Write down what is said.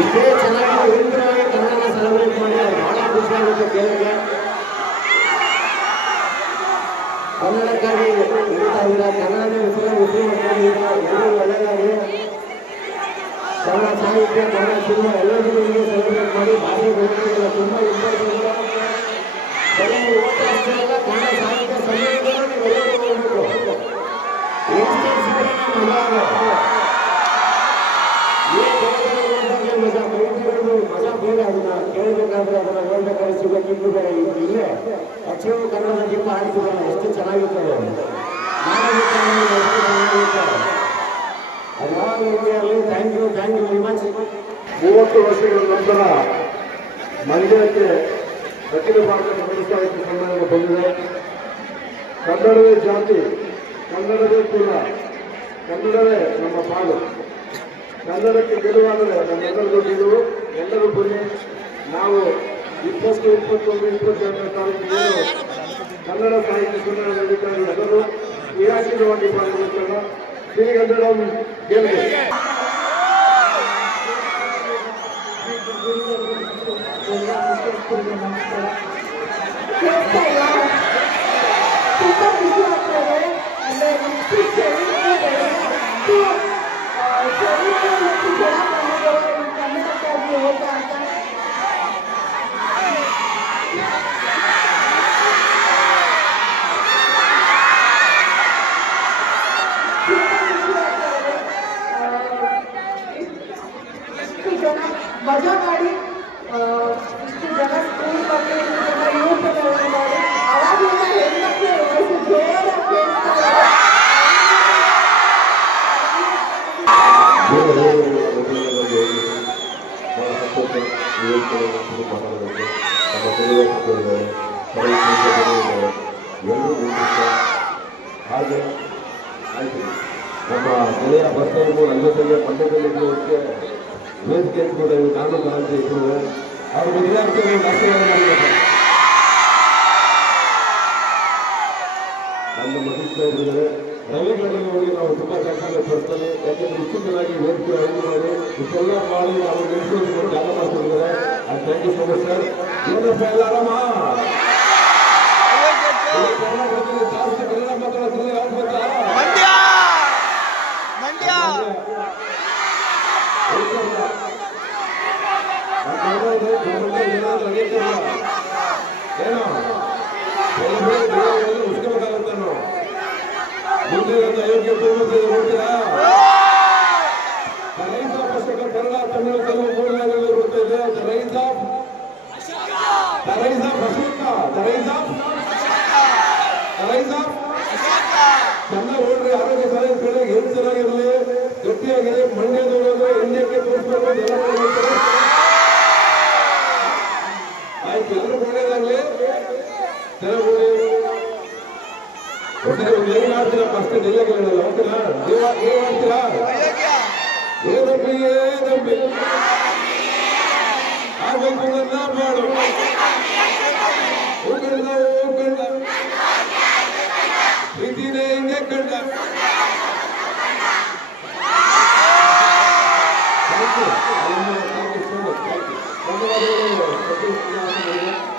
ಇಷ್ಟೇ ಚೆನ್ನಾಗಿ ವಿಭಿನ್ನವಾಗಿ ಕನ್ನಡನ ಸೆಲೆಬ್ರೇಟ್ ಮಾಡಿ ಬಹಳ ಖುಷಿ ಆಗುತ್ತೆ ಕೇಳಕ್ಕೆ. ಕನ್ನಡಕ್ಕಾಗಿ ಕನ್ನಡದ ಉಪಯೋಗ ಎಲ್ಲರೂ ಒಳ್ಳೆಯದಾಗಿ ಕನ್ನಡ ಸಾಹಿತ್ಯ ಕನ್ನಡ ಸಿನಿಮಾ ಎಲ್ಲರಿಗೂ ಸೆಲೆಬ್ರೇಟ್ ಮಾಡಿ ಭಾಷೆ ಬೆಳೆಯೋದಿಲ್ಲ ತುಂಬ ಇಂಪಾರ್ಟೆಂಟ್. ಕನ್ನಡ ಸಾಹಿತ್ಯ ಸಮ್ಮೇಳನ ನೀವೆಲ್ಲರೂ ಹೋಗ್ಬೇಕು. ಮಜಾ ಬೇರೆ ಅದನ್ನ ಕೇಳಬೇಕಾದ್ರೆ ಅದನ್ನ ನೋಡ್ಬೇಕಾದ್ರೆ ಸಿಗೋಕ್ಕಿಂತ ಬೇರೆ ಇಲ್ಲೇ ಅಚ್ಚು ಕನ್ನಡ ನಿಮ್ಮ ಆಡ್ತಿದ್ದಾರೆ ಎಷ್ಟು ಚೆನ್ನಾಗಿರ್ತದೆ ಅದಾಗಲಿ. Thank you very much. 30 ವರ್ಷಗಳ ನಂತರ ಮಂಡ್ಯಕ್ಕೆ ಅಖಿಲ ಭಾರತ ಕನ್ನಡ ಸಾಹಿತ್ಯ ಸಮ್ಮೇಳನ ಬಂದಿದೆ. ಕನ್ನಡವೇ ಜಾತಿ, ಕನ್ನಡವೇ ಕುಲ, ಕನ್ನಡವೇ ನಮ್ಮ ಪಾಲು. ಕನ್ನಡಕ್ಕೆ ಗೆಲುವಾದರೆ ನಮ್ಮೆಲ್ಲರಿಗೂ ಗೆಲುವು. ಎಲ್ಲರೂ ಬನ್ನಿ. ನಾವು 20, 21, 22ನೇ ತಾರೀಕಿಗೆ ಕನ್ನಡ ಸಾಹಿತ್ಯ ಸಮ್ಮೇಳನ ನಡೀತಾರೆ. ಎಲ್ಲರೂ ಕ್ರಿಯಾಶೀಲವಾಗಿ ಪಾಲ್ಗೊಳ್ಳುತ್ತಾರೆ. ಶ್ರೀಗಂಧದ ಗೆಲುವು. ಮಜಾ ಮಾಡಿ ಇಷ್ಟು ಜನ ಸ್ಕೂಲ್ ಮಕ್ಕಳು ಯುವಕರಿದ್ದಾರೆ. ಅವಾಗಿಂದ ಹೆಣ್ಮಕ್ಳು ವಯಸ್ಸು ಜೋರಾಗಿ ಕೇಳ್ತಾರೆ. ಹಾಗೆ ಆಯ್ತು ನಮ್ಮ ಗೆಳೆಯ ಬರ್ತೇವೆ ನನ್ನ ಜೊತೆಗೆ ಮಂಡ್ಯದಲ್ಲಿ ವೇದಿಕೆ ಕೂಡ ನಾನು ಕಾಣ್ತಾ ಇದ್ದೇವೆ. ಅವರು ವಿದ್ಯಾರ್ಥಿಗಳು ಆಶೀರ್ವಾದ ಮಾಡಿದ್ದಾರೆ. ನನ್ನ ಮಗಿಸ್ತಾ ಇದ್ದಾರೆ. ರವಿಗಳಿಗೆ ಹೋಗಿ ನಾವು ತುಂಬಾ ಕೆಲಸ ತೋರಿಸ್ತೇವೆ. ಯಾಕೆಂದ್ರೆ ಇಷ್ಟು ಚೆನ್ನಾಗಿ ವೇದಿಕೆ ಆಗಿದ್ದಾರೆ. ಇಷ್ಟೆಲ್ಲ ಮಾಡಿ ಅವರು ನಿಲ್ಲಿಸೋದಕ್ಕೆ ಜಾಗ ಮಾಡ್ತಿದ್ದಾರೆ. Thank you so much sir. ಏನಪ್ಪ ಎಲ್ಲ ಆರಾಮ? ಕರ್ನಾಟಕದಲ್ಲಿ ಜಾಸ್ತಿ ಕನ್ನಡ ಮಕ್ಕಳ ಜಿಲ್ಲೆ ಯಾವ್ದು ಗೊತ್ತಾ? ಏನೋ ಉಸ್ಕೋಬೇಕಾಗತ್ತ ಮುಂದೆ ಒಂದು ಅಯೋಗ್ಯ ನೋಡ್ತೀರಾ? Rise of Ashoka Kannada Tamil Telugu 3 language ಬರುತ್ತೆ ಇದೆ. ರೈಸ್ ಆಫ್ ಚೆನ್ನಾಗಿ ಓಡ್ರಿ. ಆರೋಗ್ಯ ಸಲಹೆ ಕಡೆ ಏನು ಚೆನ್ನಾಗಿರಲಿ, ಗಟ್ಟಿಯಾಗಿದೆ. ಮಂಡ್ಯದೊಳಗೆ ಎಣ್ಣೆಕ್ಕೆ ತೋರಿಸ್ಬೇಕು ಎಲ್ಲ ಮಾಡ್ತಾರೆ. ಆಯ್ತು, ಎಲ್ಲರೂ ಒಳ್ಳೇದಾಗ್ಲಿ. ಏನ್ ಮಾಡ್ತೀರಾ? ಫಸ್ಟ್ ಡೈಲಾಗ್ ಓಕೆನಾ? ಏನ್ ಮಾಡ್ತೀರಾ? ಏನಂಬಿ ಆಗಬೇಕು ನನ್ನ ಮಾಡು ಹೋಗಣ್ಣ ಪ್ರೀತಿನೇ ಹಿಂಗೆ ಕಂಡ. ಧನ್ಯವಾದಗಳು.